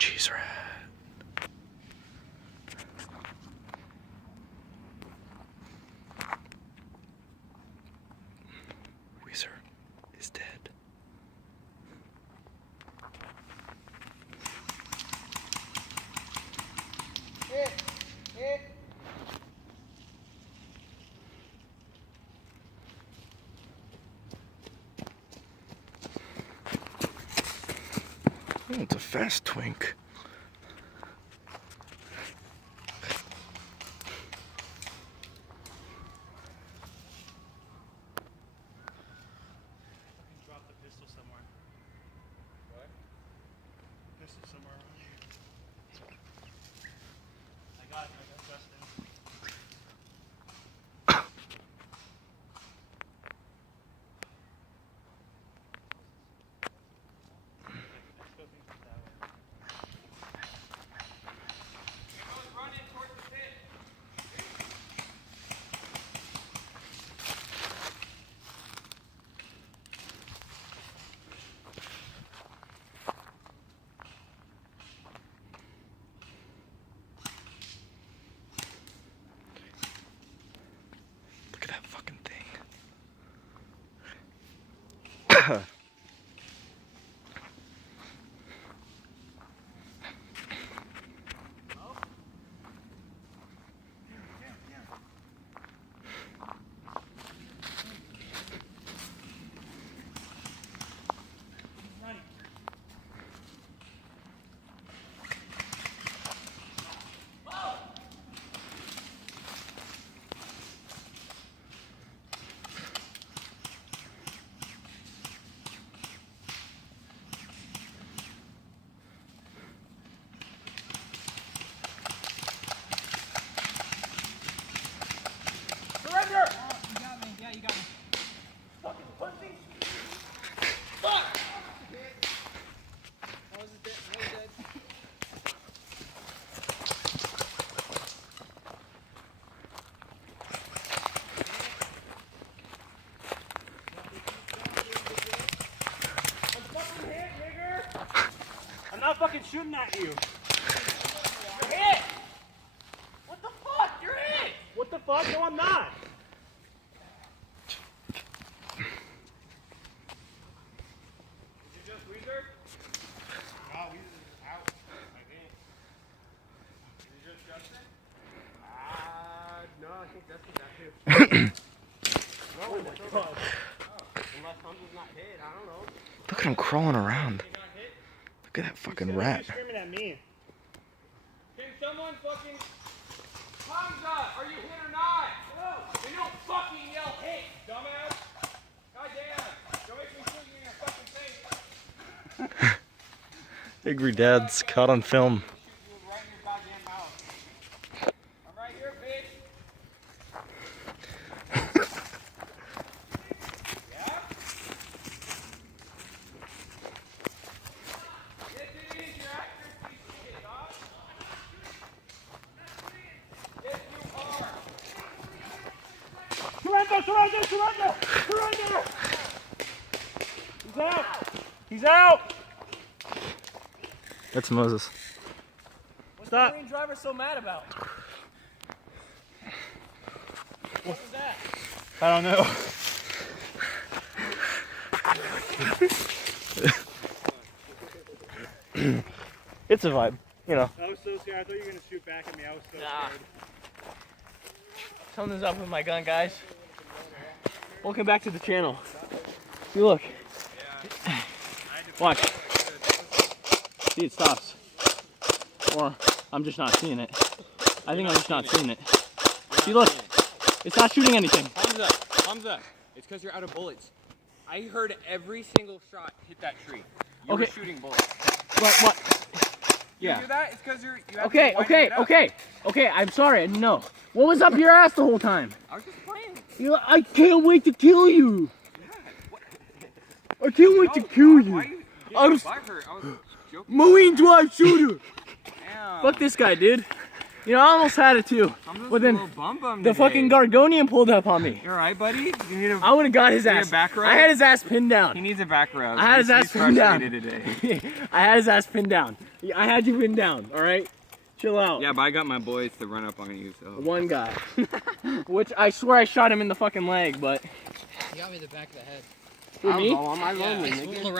Jeez, rat. Weezer is dead. Oh, it's a fast twink. Drop the pistol somewhere. What? Pistol somewhere around here. I got Justin. Look at that fucking thing. I'm not fucking shooting at you. You're hit! What the fuck? You're hit! What the fuck? No, I'm not. Is it just Weezer? No, Weezer's out, I think. Is it just Justin? No, I think Justin's out too. No, oh my god. Oh, unless Hamza's not hit, I don't know. Look at him crawling around. Look at that fucking rat. You're screaming at me. Can someone fucking... Hamza, are you hit or not? No. Then don't fucking yell hit, dumbass. Goddamn. Don't make me shoot you in your fucking face. Angry Dad's caught on film. Shoot you right in your goddamn mouth. I'm right here, bitch. Yeah? Yes, it is. You're acting shit, dog. Yes, you are. Surrender! He's out! He's out! That's Moses. What's the Marine driver so mad about? What was that? I don't know. It's a vibe, you know. I was so scared. I thought you were going to shoot back at me. I was so scared. Something's up with my gun, guys. Welcome back to the channel. See, look. Watch. See, it stops. Or I'm just not seeing it. I think I'm just not seeing it. See, look. It's not shooting anything. Hamza, it's because you're out of bullets. I heard every single shot hit that tree. You were shooting bullets. What? You do that? It's because you have Okay, I'm sorry, no. What was up your ass the whole time? I was just playing. I can't wait to kill you. I can't wait to kill you. I was joking. Marine Drive shooter. Damn. Fuck this guy, dude. You know, I almost had it too. I'm just But a then little bum the fucking Gargonian pulled up on me. You alright, buddy? You need a, I would have got his need ass. a back rub? I had his ass pinned down. He needs a back rub. I had his ass pinned down. Today. I had his ass pinned down. I had you pinned down, alright? Chill out. Yeah, but I got my boys to run up on you, so. One guy. Which I swear I shot him in the fucking leg, but. You got me in the back of the head. For me? on my lonely, Yeah, nigga. around.